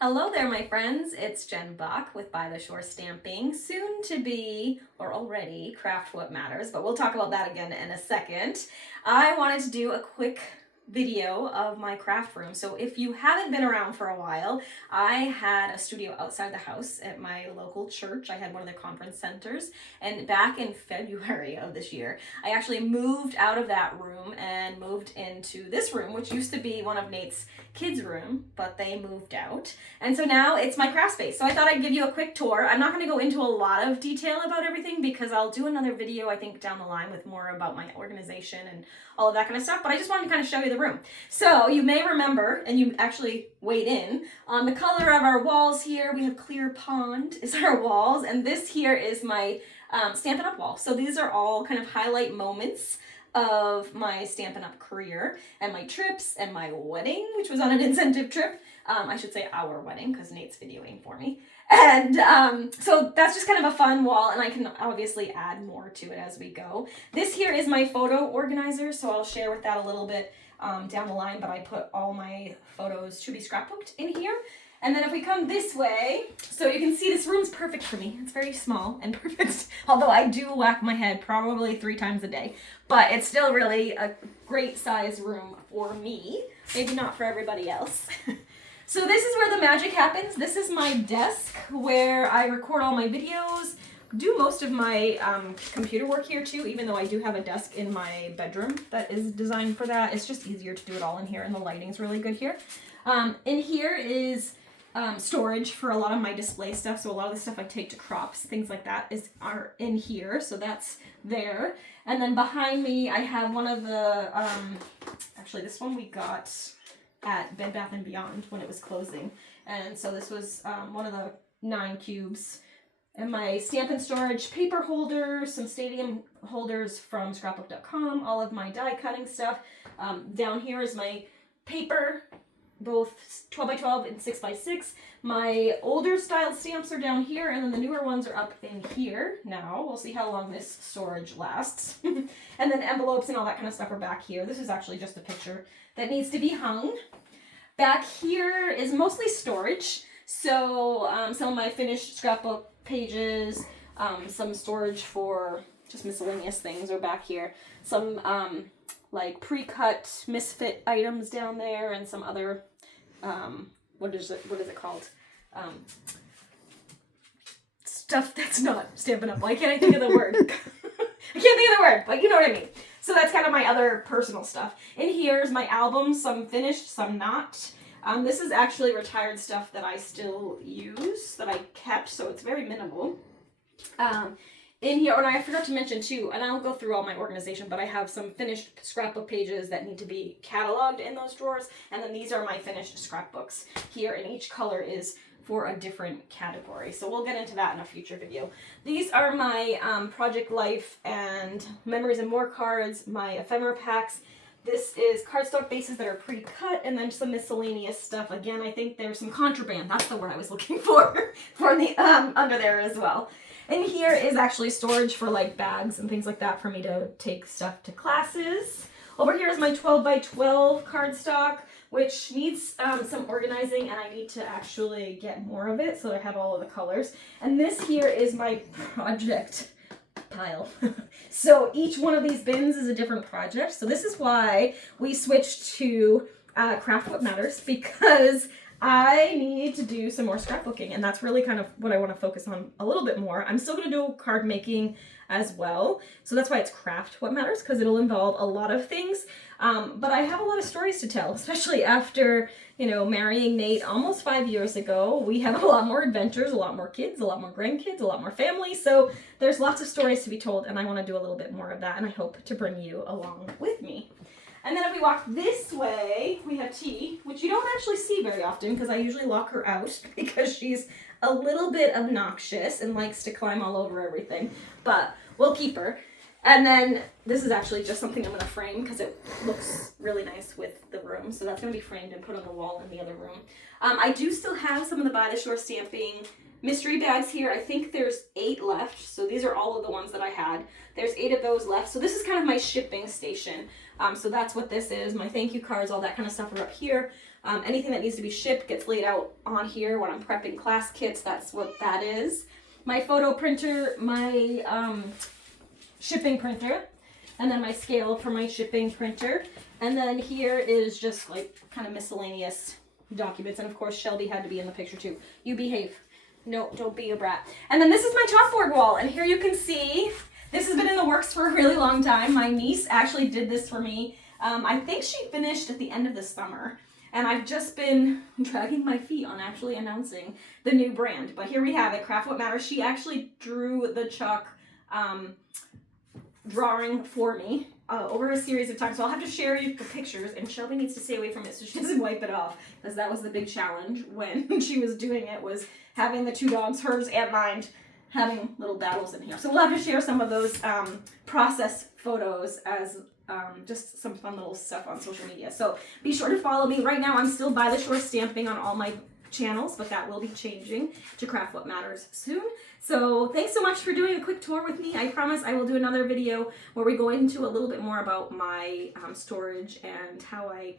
Hello there, my friends. It's Jen Bach with By the Shore Stamping, soon to be, or already, Craft What Matters, but we'll talk about that again in a second. I wanted to do a quick video of my craft room. So if you haven't been around for a while, I had a studio outside the house at my local church. I had one of the conference centers, and back in February of this year, I actually moved out of that room and moved into this room, which used to be one of Nate's kids' room, but they moved out. And so now it's my craft space. So I thought I'd give you a quick tour. I'm not going to go into a lot of detail about everything because I'll do another video, I think, down the line with more about my organization and all of that kind of stuff, but I just wanted to kind of show you the room. So you may remember, and you actually weighed in, on the color of our walls here. We have clear pond is our walls, and this here is my Stampin' Up! Wall. So these are all kind of highlight moments of my Stampin' Up! Career and my trips and my wedding, which was on an incentive trip. I should say our wedding because Nate's videoing for me. And so that's just kind of a fun wall, and I can obviously add more to it as we go. This here is my photo organizer, so I'll share with that a little bit down the line, but I put all my photos to be scrapbooked in here. And then if we come this way, so you can see this room's perfect for me. It's very small and perfect, although I do whack my head probably 3 times a day. But it's still really a great size room for me, maybe not for everybody else. So this is where the magic happens. This is my desk where I record all my videos, do most of my computer work here too, even though I do have a desk in my bedroom that is designed for that. It's just easier to do it all in here, and the lighting's really good here. In here is storage for a lot of my display stuff. So a lot of the stuff I take to crops, things like that, are in here. So that's there. And then behind me, I have one of the, actually this one we got at Bed Bath & Beyond when it was closing. And so this was one of the 9 cubes. And my Stampin' Storage paper holder, some stadium holders from scrapbook.com, all of my die cutting stuff. Down here is my paper, both 12x12 and 6x6. My older style stamps are down here, and then the newer ones are up in here now. We'll see how long this storage lasts. And then envelopes and all that kind of stuff are back here. This is actually just a picture that needs to be hung. Back here is mostly storage. So some of my finished scrapbook pages, some storage for just miscellaneous things are back here. Some like pre-cut misfit items down there, and some other what is it called? Stuff that's not Stampin' Up! Why can't I think of the word? I can't think of the word, but you know what I mean. So that's kind of my other personal stuff. In here's my albums, some finished, some not. This is actually retired stuff that I still use, that I kept, so it's very minimal. In here, and I forgot to mention too, and I'll go through all my organization, but I have some finished scrapbook pages that need to be cataloged in those drawers, and then these are my finished scrapbooks here, and each color is for a different category. So we'll get into that in a future video. These are my Project Life and Memories and More cards, my ephemera packs. This is cardstock bases that are pre-cut, and then some miscellaneous stuff. Again, I think there's some contraband. That's the word I was looking for the under there as well. And here is actually storage for like bags and things like that for me to take stuff to classes. Over here is my 12x12 cardstock, which needs some organizing, and I need to actually get more of it so I have all of the colors. And this here is my project pile. So each one of these bins is a different project. So this is why we switched to Craft What Matters, because I need to do some more scrapbooking, and that's really kind of what I want to focus on a little bit more. I'm still going to do card making as well, so that's why it's Craft What Matters, because it'll involve a lot of things. But I have a lot of stories to tell, especially after, marrying Nate almost 5 years ago. We have a lot more adventures, a lot more kids, a lot more grandkids, a lot more family. So there's lots of stories to be told, and I want to do a little bit more of that, and I hope to bring you along with me. And then if we walk this way, we have T, which you don't actually see very often because I usually lock her out because she's a little bit obnoxious and likes to climb all over everything, but we'll keep her. And then this is actually just something I'm going to frame because it looks really nice with the room. So that's going to be framed and put on the wall in the other room. I do still have some of the By the Shore Stamping mystery bags here. I think there's 8 left. So these are all of the ones that I had. There's 8 of those left. So this is kind of my shipping station. So that's what this is. My thank you cards, all that kind of stuff are up here. Anything that needs to be shipped gets laid out on here when I'm prepping class kits. That's what that is. My photo printer, my shipping printer, and then my scale for my shipping printer. And then here is just like kind of miscellaneous documents. And of course, Shelby had to be in the picture too. You behave. No, don't be a brat. And then this is my chalkboard wall. And here you can see, this has been in the works for a really long time. My niece actually did this for me. I think she finished at the end of the summer. And I've just been dragging my feet on actually announcing the new brand. But here we have it, Craft What Matters. She actually drew the chalk drawing for me over a series of times. So I'll have to share you the pictures, and Shelby needs to stay away from it so she doesn't wipe it off, because that was the big challenge when she was doing it, was having the two dogs, hers and mine, having little battles in here. So we'll have to share some of those process photos as just some fun little stuff on social media. So be sure to follow me. Right now I'm still By the Shore Stamping on all my channels, but that will be changing to Craft What Matters soon. So thanks so much for doing a quick tour with me. I promise I will do another video where we go into a little bit more about my storage and how I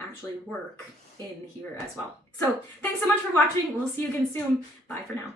actually work in here as well. So thanks so much for watching. We'll see you again soon. Bye for now.